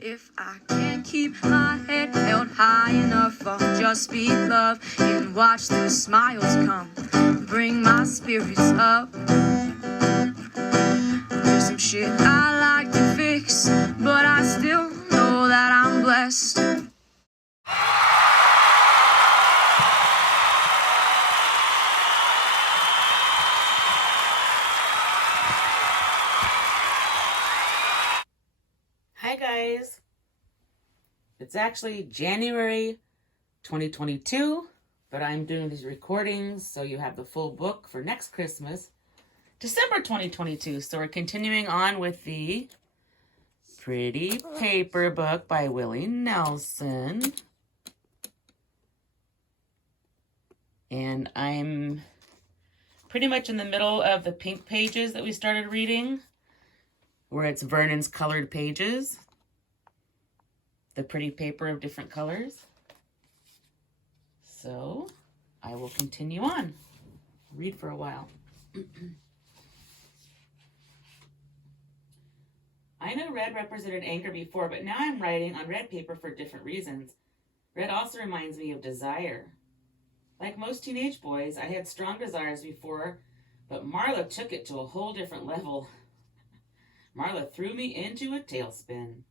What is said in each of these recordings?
If I can't keep my head held high enough, I'll just speak love and watch the smiles come, bring my spirits up. There's some shit I like to fix, but I still know that I'm blessed. Hi guys, it's actually January 2022, but I'm doing these recordings so you have the full book for next Christmas, December 2022. So we're continuing on with the Pretty Paper book by Willie Nelson. And I'm pretty much in the middle of the pink pages that we started reading, where it's Vernon's colored pages, the pretty paper of different colors. So I will continue on, read for a while. I know red represented anger before, but now I'm writing on red paper for different reasons. Red also reminds me of desire. Like most teenage boys, I had strong desires before, but Marla took it to a whole different level. Marla threw me into a tailspin.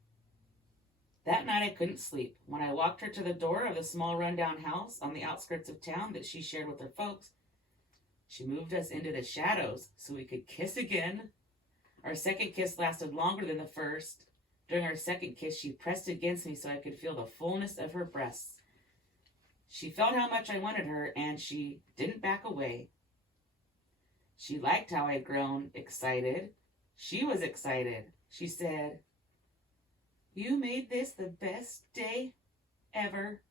That night I couldn't sleep. When I walked her to the door of the small rundown house on the outskirts of town that she shared with her folks, she moved us into the shadows so we could kiss again. Our second kiss lasted longer than the first. During our second kiss, she pressed against me so I could feel the fullness of her breasts. She felt how much I wanted her, and she didn't back away. She liked how I'd grown excited. She was excited. She said, "You made this the best day ever."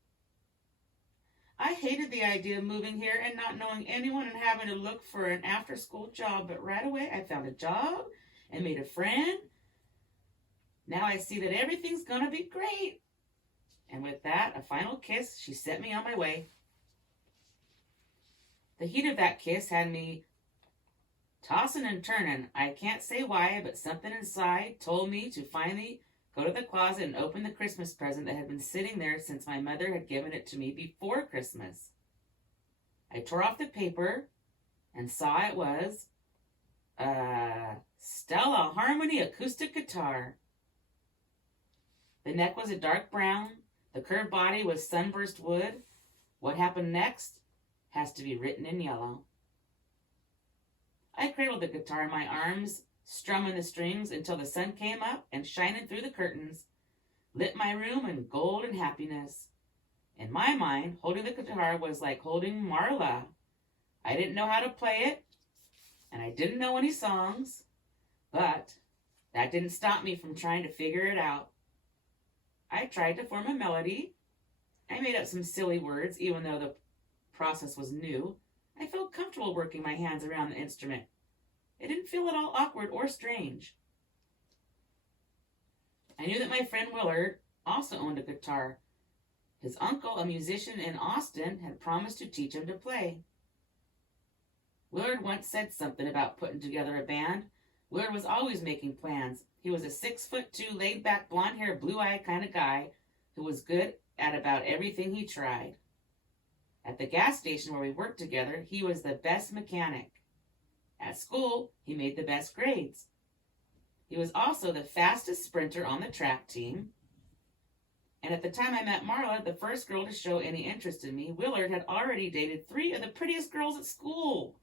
I hated the idea of moving here and not knowing anyone and having to look for an after-school job, but right away I found a job and made a friend. Now I see that everything's gonna be great. And with that, a final kiss, she set me on my way. The heat of that kiss had me tossing and turning. I can't say why, but something inside told me to finally go to the closet and open the Christmas present that had been sitting there since my mother had given it to me before Christmas. I tore off the paper and saw it was a Stella Harmony acoustic guitar. The neck was a dark brown. The curved body was sunburst wood. What happened next has to be written in yellow. I cradled the guitar in my arms, strumming the strings until the sun came up and shining through the curtains, lit my room in gold and happiness. In my mind, holding the guitar was like holding Marla. I didn't know how to play it, and I didn't know any songs, but that didn't stop me from trying to figure it out. I tried to form a melody. I made up some silly words, even though the process was new. I felt comfortable working my hands around the instrument. It didn't feel at all awkward or strange. I knew that my friend Willard also owned a guitar. His uncle, a musician in Austin, had promised to teach him to play. Willard once said something about putting together a band. Willard was always making plans. He was a 6'2", laid-back, blonde-haired, blue-eyed kind of guy who was good at about everything he tried. At the gas station where we worked together, he was the best mechanic. At school, he made the best grades. He was also the fastest sprinter on the track team. And at the time I met Marla, the first girl to show any interest in me, Willard had already dated 3 of the prettiest girls at school.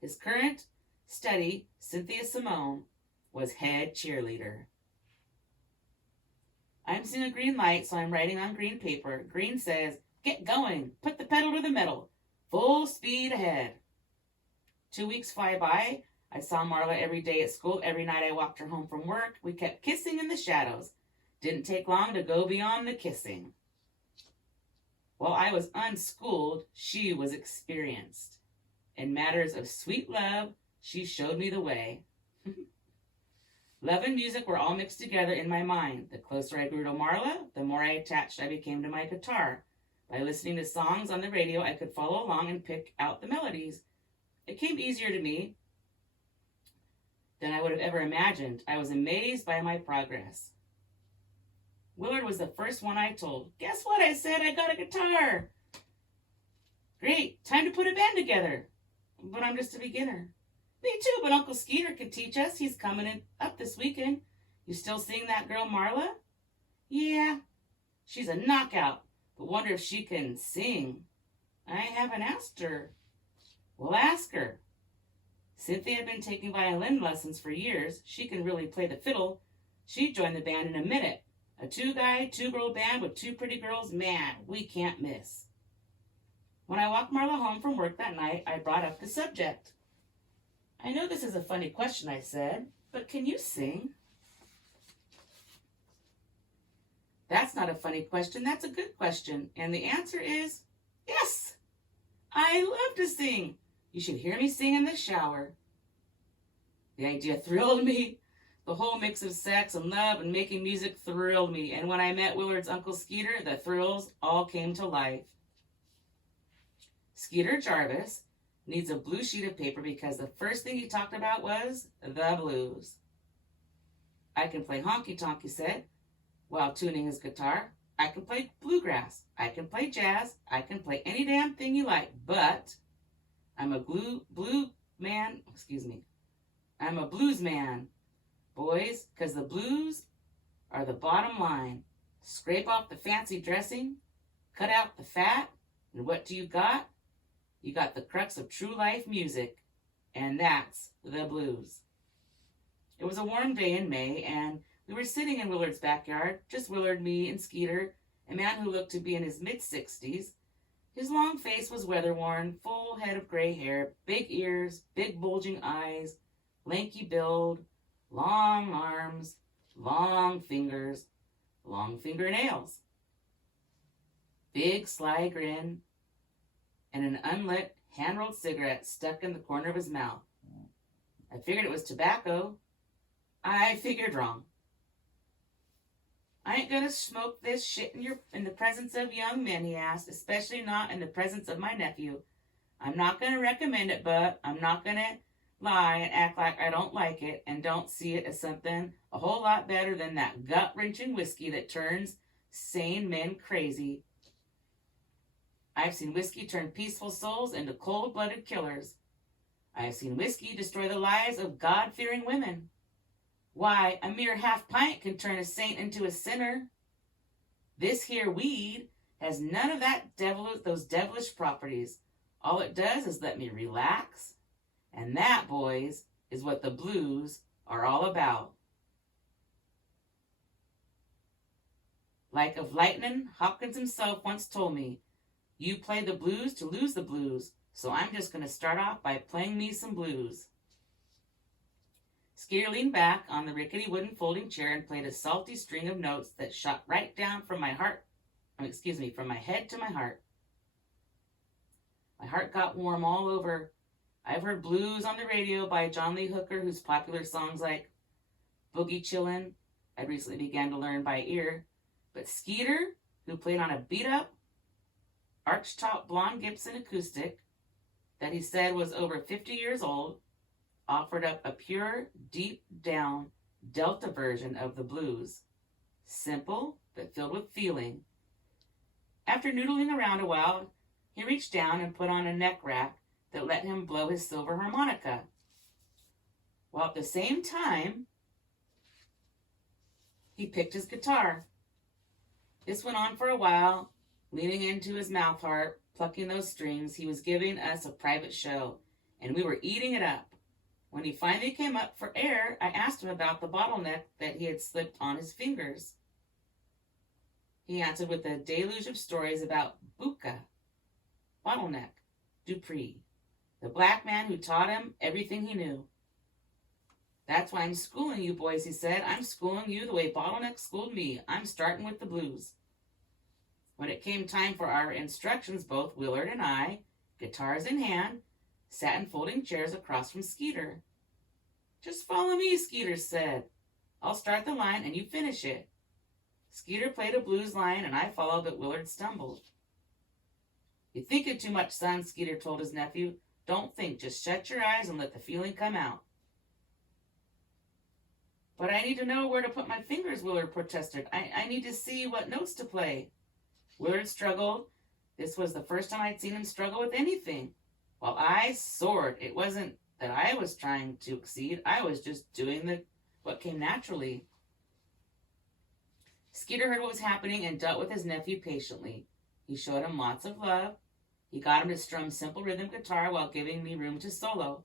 His current study, Cynthia Simone, was head cheerleader. I'm seeing a green light, so I'm writing on green paper. Green says, "Get going. Put the pedal to the metal. Full speed ahead." 2 weeks fly by. I saw Marla every day at school. Every night I walked her home from work. We kept kissing in the shadows. Didn't take long to go beyond the kissing. While I was unschooled, she was experienced. In matters of sweet love, she showed me the way. Love and music were all mixed together in my mind. The closer I grew to Marla, the more attached I became to my guitar. By listening to songs on the radio, I could follow along and pick out the melodies. It came easier to me than I would have ever imagined. I was amazed by my progress. Willard was the first one I told. Guess what? I said I got a guitar. Great, time to put a band together. But I'm just a beginner. Me too, but Uncle Skeeter could teach us. He's coming up this weekend. You still seeing that girl Marla? Yeah, she's a knockout, but wonder if she can sing. I haven't asked her. We'll ask her. Cynthia had been taking violin lessons for years. She can really play the fiddle. She'd join the band in a minute. A 2-guy, 2-girl band with 2 pretty girls, man, we can't miss. When I walked Marla home from work that night, I brought up the subject. I know this is a funny question, I said, but can you sing? That's not a funny question, that's a good question. And the answer is, yes, I love to sing. You should hear me sing in the shower. The idea thrilled me. The whole mix of sex and love and making music thrilled me. And when I met Willard's Uncle Skeeter, the thrills all came to life. Skeeter Jarvis needs a blue sheet of paper because the first thing he talked about was the blues. I can play honky-tonk, he said, while tuning his guitar. I can play bluegrass. I can play jazz. I can play any damn thing you like, but I'm a blues man, boys, because the blues are the bottom line. Scrape off the fancy dressing, cut out the fat, and what do you got? You got the crux of true life music, and that's the blues. It was a warm day in May, and we were sitting in Willard's backyard, just Willard, me, and Skeeter, a man who looked to be in his mid-60s. His long face was weather-worn, full head of gray hair, big ears, big bulging eyes, lanky build, long arms, long fingers, long fingernails, big sly grin, and an unlit hand-rolled cigarette stuck in the corner of his mouth. I figured it was tobacco. I figured wrong. I ain't gonna smoke this shit in the presence of young men, he asked, especially not in the presence of my nephew. I'm not gonna recommend it, but I'm not gonna lie and act like I don't like it and don't see it as something a whole lot better than that gut-wrenching whiskey that turns sane men crazy. I've seen whiskey turn peaceful souls into cold-blooded killers. I have seen whiskey destroy the lives of God-fearing women. Why, a mere half pint can turn a saint into a sinner. This here weed has none of those devilish properties. All it does is let me relax. And that, boys, is what the blues are all about. Like of lightning, Hopkins himself once told me, you play the blues to lose the blues, so I'm just going to start off by playing me some blues. Skeeter leaned back on the rickety wooden folding chair and played a salty string of notes that shot right down from my head to my heart. My heart got warm all over. I've heard blues on the radio by John Lee Hooker, whose popular songs like Boogie Chillin' I'd recently began to learn by ear. But Skeeter, who played on a beat-up, arch-top blonde Gibson acoustic that he said was over 50 years old, offered up a pure, deep-down Delta version of the blues. Simple, but filled with feeling. After noodling around a while, he reached down and put on a neck rack that let him blow his silver harmonica, while at the same time, he picked his guitar. This went on for a while, leaning into his mouth harp, plucking those strings. He was giving us a private show, and we were eating it up. When he finally came up for air, I asked him about the bottleneck that he had slipped on his fingers. He answered with a deluge of stories about Buka, Bottleneck, Dupree, the black man who taught him everything he knew. That's why I'm schooling you boys, he said. I'm schooling you the way Bottleneck schooled me. I'm starting with the blues. When it came time for our instructions, both Willard and I, guitars in hand, sat in folding chairs across from Skeeter. Just follow me, Skeeter said. I'll start the line and you finish it. Skeeter played a blues line and I followed, but Willard stumbled. You're thinking too much, son, Skeeter told his nephew. Don't think, just shut your eyes and let the feeling come out. But I need to know where to put my fingers, Willard protested. I need to see what notes to play. Willard struggled. This was the first time I'd seen him struggle with anything. While I soared, it wasn't that I was trying to exceed. I was just doing what came naturally. Skeeter heard what was happening and dealt with his nephew patiently. He showed him lots of love. He got him to strum simple rhythm guitar while giving me room to solo.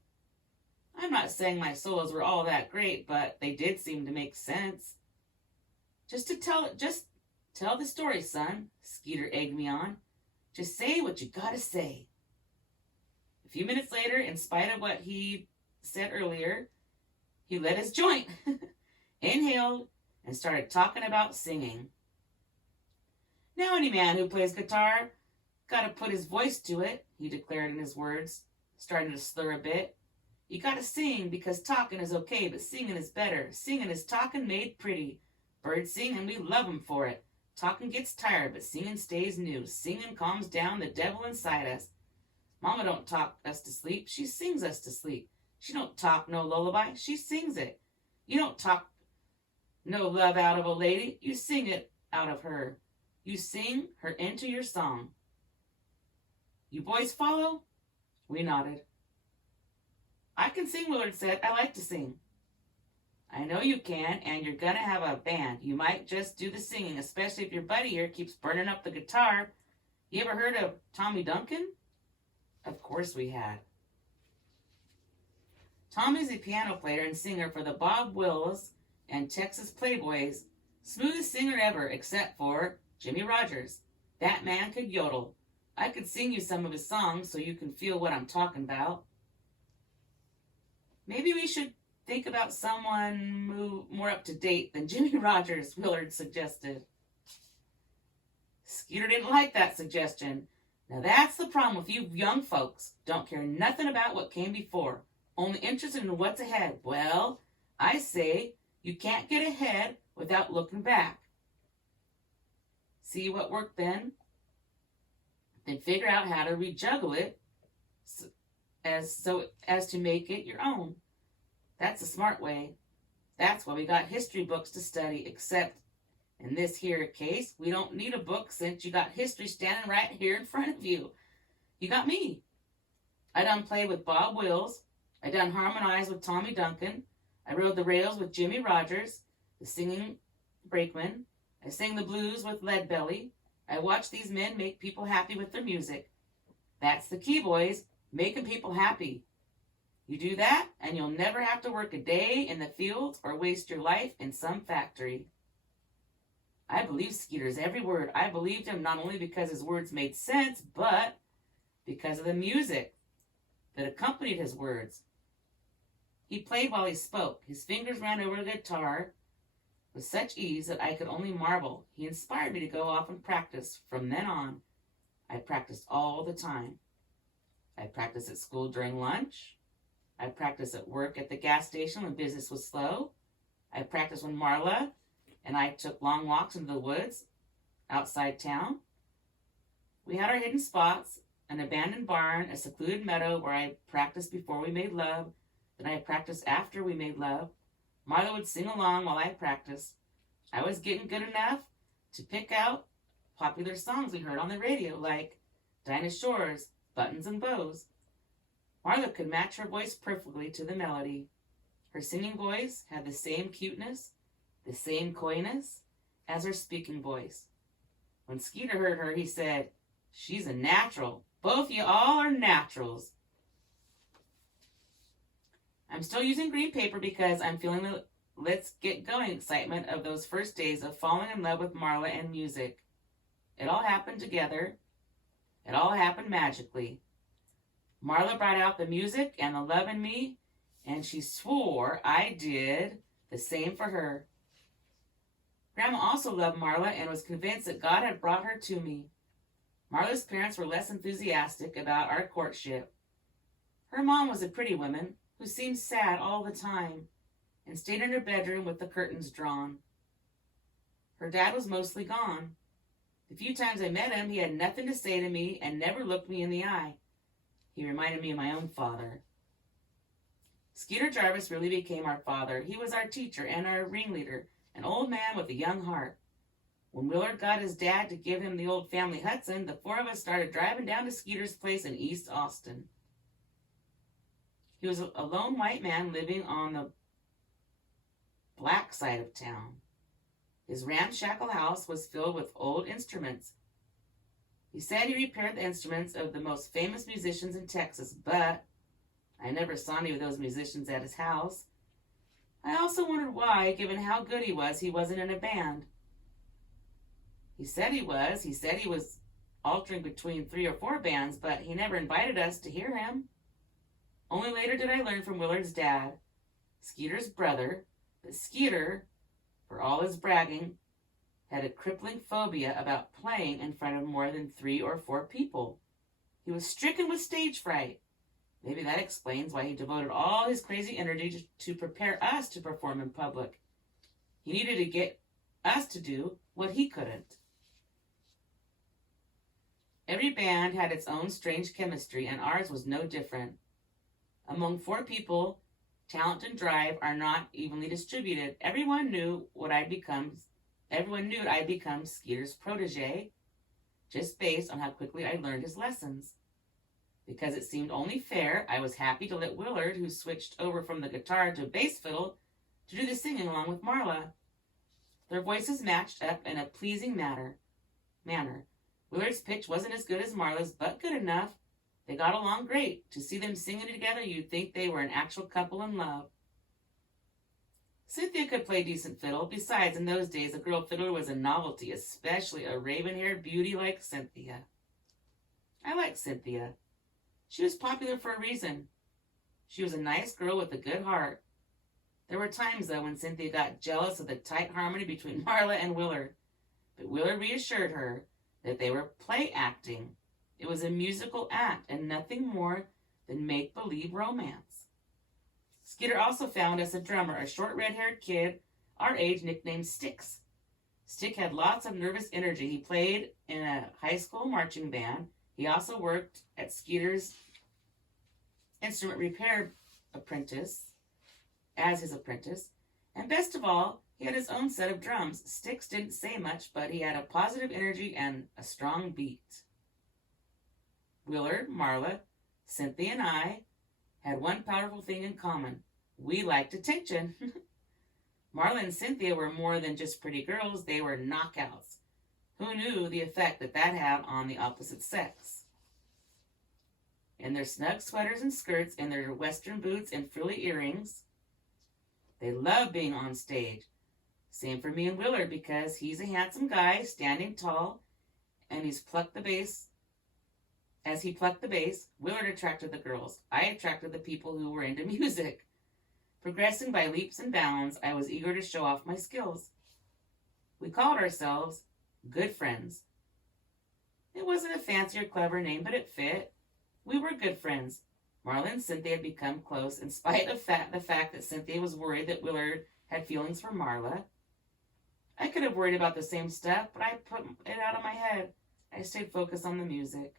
I'm not saying my solos were all that great, but they did seem to make sense. Just tell the story, son, Skeeter egged me on. Just say what you gotta say. A few minutes later, in spite of what he said earlier, he lit his joint, inhaled, and started talking about singing. Now any man who plays guitar gotta put his voice to it, he declared in his words, starting to slur a bit. You gotta sing because talking is okay, but singing is better. Singing is talking made pretty. Birds sing and we love 'em for it. Talking gets tired, but singing stays new. Singing calms down the devil inside us. Mama don't talk us to sleep, she sings us to sleep. She don't talk no lullaby, she sings it. You don't talk no love out of a lady, you sing it out of her. You sing her into your song. You boys follow? We nodded. I can sing, Willard said. I like to sing. I know you can, and you're gonna have a band. You might just do the singing, especially if your buddy here keeps burning up the guitar. You ever heard of Tommy Duncan? Of course we had. Tommy's a piano player and singer for the Bob Wills and Texas Playboys. Smoothest singer ever, except for Jimmy Rogers. That man could yodel. I could sing you some of his songs so you can feel what I'm talking about. Maybe we should think about someone more up to date than Jimmy Rogers, Willard suggested. Skeeter didn't like that suggestion. Now that's the problem with you young folks. Don't care nothing about what came before. Only interested in what's ahead. Well, I say you can't get ahead without looking back. See what worked then? Then figure out how to rejuggle it as to make it your own. That's a smart way. That's why we got history books to study, except in this here case, we don't need a book since you got history standing right here in front of you. You got me. I done played with Bob Wills. I done harmonized with Tommy Duncan. I rode the rails with Jimmy Rogers, the singing brakeman. I sang the blues with Leadbelly. I watched these men make people happy with their music. That's the key, boys, making people happy. You do that, and you'll never have to work a day in the fields or waste your life in some factory. I believed Skeeter's every word. I believed him not only because his words made sense, but because of the music that accompanied his words. He played while he spoke. His fingers ran over the guitar with such ease that I could only marvel. He inspired me to go off and practice. From then on, I practiced all the time. I practiced at school during lunch. I practiced at work at the gas station when business was slow. I practiced when Marla and I took long walks into the woods outside town. We had our hidden spots, an abandoned barn, a secluded meadow where I practiced before we made love. Then I practiced after we made love. Marla would sing along while I practiced. I was getting good enough to pick out popular songs we heard on the radio, like Dinah Shore's Buttons and Bows. Marla could match her voice perfectly to the melody. Her singing voice had the same cuteness, the same coyness as her speaking voice. When Skeeter heard her, he said, "She's a natural. Both you all are naturals." I'm still using green paper because I'm feeling the let's get going excitement of those first days of falling in love with Marla and music. It all happened together. It all happened magically. Marla brought out the music and the love in me, and she swore I did the same for her. Grandma also loved Marla and was convinced that God had brought her to me. Marla's parents were less enthusiastic about our courtship. Her mom was a pretty woman who seemed sad all the time and stayed in her bedroom with the curtains drawn. Her dad was mostly gone. The few times I met him, he had nothing to say to me and never looked me in the eye. He reminded me of my own father. Skeeter Jarvis really became our father. He was our teacher and our ringleader, an old man with a young heart. When Willard got his dad to give him the old family Hudson, the four of us started driving down to Skeeter's place in East Austin. He was a lone white man living on the black side of town. His ramshackle house was filled with old instruments. He said he repaired the instruments of the most famous musicians in Texas, but I never saw any of those musicians at his house. I also wondered why, given how good he wasn't in a band. He said he was. He said he was altering between 3 or 4 bands, but he never invited us to hear him. Only later did I learn from Willard's dad, Skeeter's brother, that Skeeter, for all his bragging, had a crippling phobia about playing in front of more than 3 or 4 people. He was stricken with stage fright. Maybe that explains why he devoted all his crazy energy to prepare us to perform in public. He needed to get us to do what he couldn't. Every band had its own strange chemistry, and ours was no different. Among 4 people, talent and drive are not evenly distributed. Everyone knew I'd become Skeeter's protege, just based on how quickly I learned his lessons. Because it seemed only fair, I was happy to let Willard, who switched over from the guitar to a bass fiddle, to do the singing along with Marla. Their voices matched up in a pleasing manner. Willard's pitch wasn't as good as Marla's, but good enough. They got along great. To see them singing together, you'd think they were an actual couple in love. Cynthia could play decent fiddle. Besides, in those days, a girl fiddler was a novelty, especially a raven-haired beauty like Cynthia. I liked Cynthia. She was popular for a reason. She was a nice girl with a good heart. There were times, though, when Cynthia got jealous of the tight harmony between Marla and Willard. But Willard reassured her that they were play acting. It was a musical act and nothing more than make-believe romance. Skeeter also found us a drummer, a short red-haired kid our age nicknamed Sticks. Stick had lots of nervous energy. He played in a high school marching band. He also worked at Skeeter's instrument repair apprentice, as his apprentice. And best of all, he had his own set of drums. Sticks didn't say much, but he had a positive energy and a strong beat. Willard, Marla, Cynthia, and I had one powerful thing in common. We liked attention. Marla and Cynthia were more than just pretty girls. They were knockouts. Who knew the effect that had on the opposite sex? In their snug sweaters and skirts, in their western boots and frilly earrings, they loved being on stage. Same for me and Willard, because he's a handsome guy, standing tall, and as he plucked the bass, Willard attracted the girls. I attracted the people who were into music. Progressing by leaps and bounds, I was eager to show off my skills. We called ourselves Good Friends. It wasn't a fancy or clever name, but it fit. We were good friends. Marla and Cynthia had become close in spite of the fact that Cynthia was worried that Willard had feelings for Marla. I could have worried about the same stuff, but I put it out of my head. I stayed focused on the music.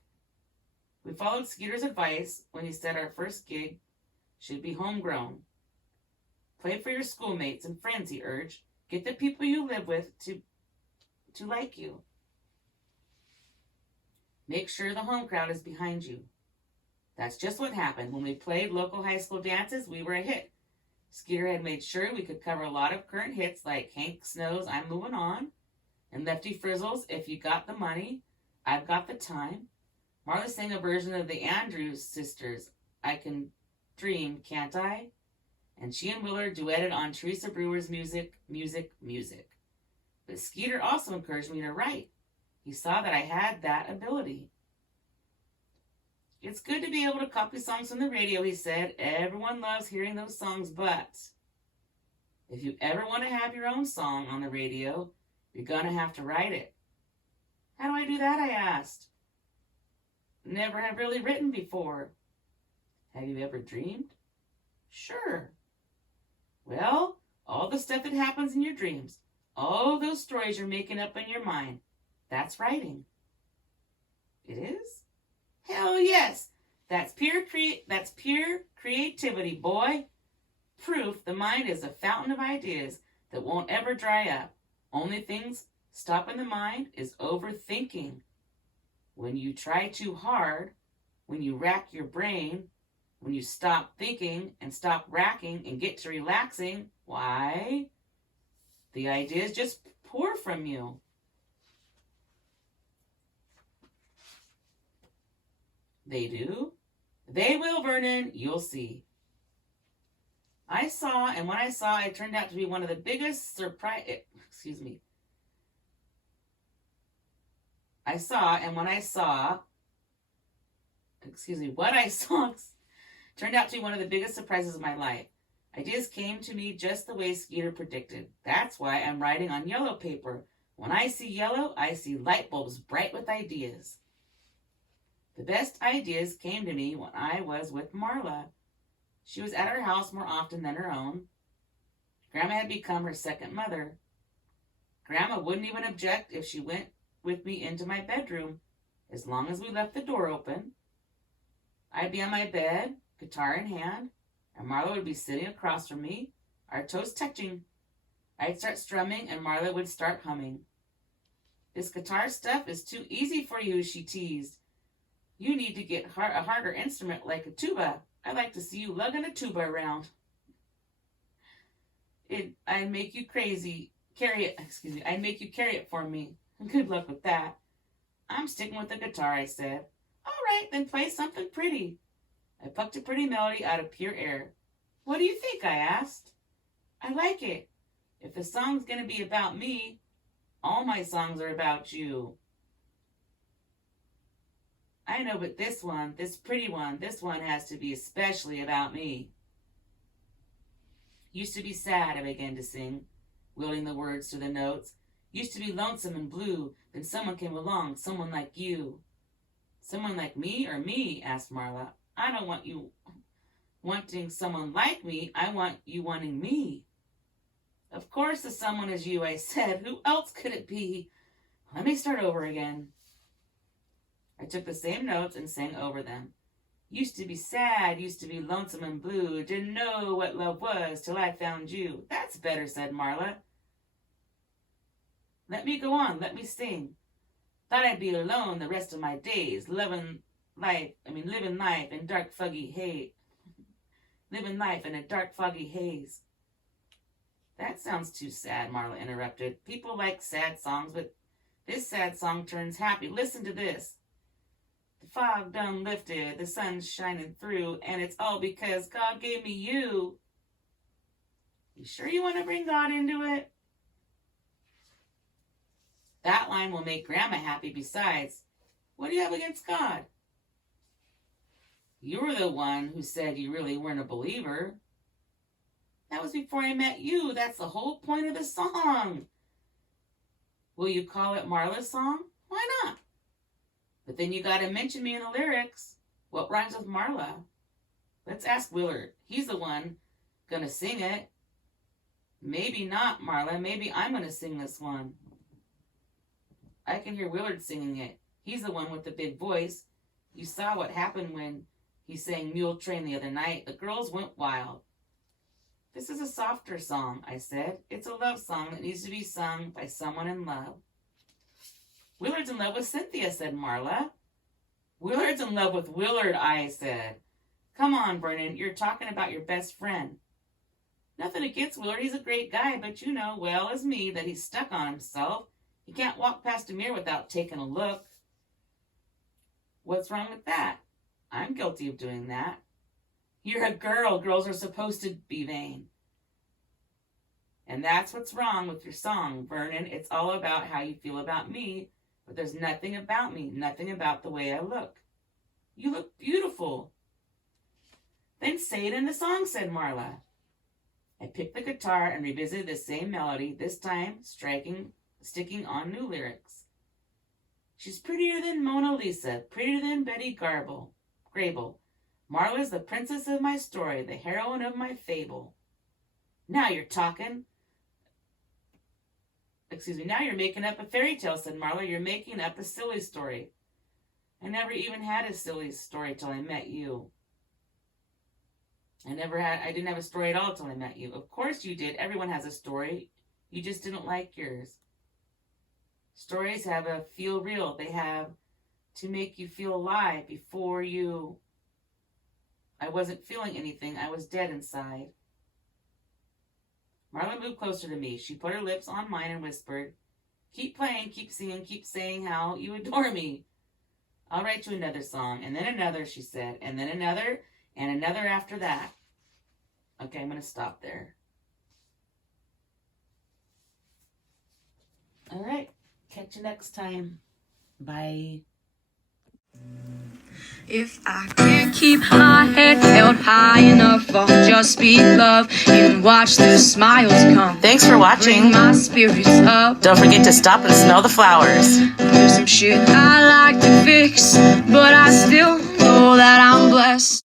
We followed Skeeter's advice when he said our first gig should be homegrown. Play for your schoolmates and friends, he urged. Get the people you live with to like you. Make sure the home crowd is behind you. That's just what happened. When we played local high school dances, we were a hit. Skeeter had made sure we could cover a lot of current hits like Hank Snow's I'm Moving On and Lefty Frizzle's If You Got the Money, I've Got the Time. Marla sang a version of the Andrews Sisters' I Can Dream, Can't I? And she and Willard duetted on Teresa Brewer's Music. But Skeeter also encouraged me to write. He saw that I had that ability. It's good to be able to copy songs from the radio, he said. Everyone loves hearing those songs, but if you ever want to have your own song on the radio, you're going to have to write it. How do I do that, I asked. Never have really written before. Have you ever dreamed? Sure. Well, all the stuff that happens in your dreams, all those stories you're making up in your mind, that's writing. It is? Hell yes. That's pure creativity, boy. Proof the mind is a fountain of ideas that won't ever dry up. Only things stopping the mind is overthinking. When you try too hard, when you rack your brain, when you stop thinking and stop racking and get to relaxing, why? The ideas just pour from you. They do? They will, Vernon. You'll see. I saw, and when I saw, it turned out to be one of the biggest surprise. I saw, and when I saw, what I saw turned out to be one of the biggest surprises of my life. Ideas came to me just the way Skeeter predicted. That's why I'm writing on yellow paper. When I see yellow, I see light bulbs bright with ideas. The best ideas came to me when I was with Marla. She was at our house more often than her own. Grandma had become her second mother. Grandma wouldn't even object if she went with me into my bedroom, as long as we left the door open. I'd be on my bed, guitar in hand, and Marla would be sitting across from me, our toes touching. I'd start strumming, and Marla would start humming. This guitar stuff is too easy for you, she teased. You need to get a harder instrument like a tuba. I'd like to see you lugging a tuba around. I'd make you carry it for me. Good luck with that. I'm sticking with the guitar, I said. All right, then play something pretty. I plucked a pretty melody out of pure air. What do you think? I asked. I like it. If the song's going to be about me, all my songs are about you. I know, but this pretty one, this one has to be especially about me. Used to be sad, I began to sing, wielding the words to the notes. Used to be lonesome and blue, then someone came along, someone like you. Someone like me or me? Asked Marla. I don't want you wanting someone like me, I want you wanting me. Of course the someone is you, I said. Who else could it be? Let me start over again. I took the same notes and sang over them. Used to be sad, used to be lonesome and blue, didn't know what love was till I found you. That's better, said Marla. Let me go on, let me sing. Thought I'd be alone the rest of my days, living life in dark foggy haze. Living life in a dark foggy haze. That sounds too sad, Marla interrupted. People like sad songs, but this sad song turns happy. Listen to this. The fog done lifted, the sun's shining through, and it's all because God gave me you. You sure you want to bring God into it? That line will make Grandma happy. Besides, what do you have against God? You were the one who said you really weren't a believer. That was before I met you. That's the whole point of the song. Will you call it Marla's song? Why not? But then you got to mention me in the lyrics. What rhymes with Marla? Let's ask Willard. He's the one going to sing it. Maybe not, Marla. Maybe I'm going to sing this one. I can hear Willard singing it. He's the one with the big voice. You saw what happened when he sang Mule Train the other night. The girls went wild. This is a softer song, I said. It's a love song that needs to be sung by someone in love. Willard's in love with Cynthia, said Marla. Willard's in love with Willard, I said. Come on, Vernon, you're talking about your best friend. Nothing against Willard, he's a great guy, but you know well as me that he's stuck on himself. He can't walk past a mirror without taking a look. What's wrong with that? I'm guilty of doing that. You're a girl. Girls are supposed to be vain. And that's what's wrong with your song, Vernon. It's all about how you feel about me, but there's nothing about me, nothing about the way I look. You look beautiful. Then say it in the song, said Marla. I picked the guitar and revisited the same melody, this time sticking on new lyrics. She's prettier than Mona Lisa, prettier than Betty Grable. Marla's the princess of my story, the heroine of my fable. Now you're talking. Now you're making up a fairy tale, said Marla. You're making up a silly story. I never even had a silly story till I met you. I didn't have a story at all until I met you. Of course you did. Everyone has a story. You just didn't like yours. Stories have a feel real. They have to make you feel alive. Before you, I wasn't feeling anything. I was dead inside. Marla moved closer to me. She put her lips on mine and whispered, "Keep playing, keep singing, keep saying how you adore me. I'll write you another song." And then another, she said. And then another, and another after that. Okay, I'm going to stop there. All right. Catch you next time. Bye. If I can't keep my head held high enough, I'll just be love and watch the smiles come. Thanks for watching. Bring my spirits up. Don't forget to stop and smell the flowers. There's some shit I like to fix, but I still know that I'm blessed.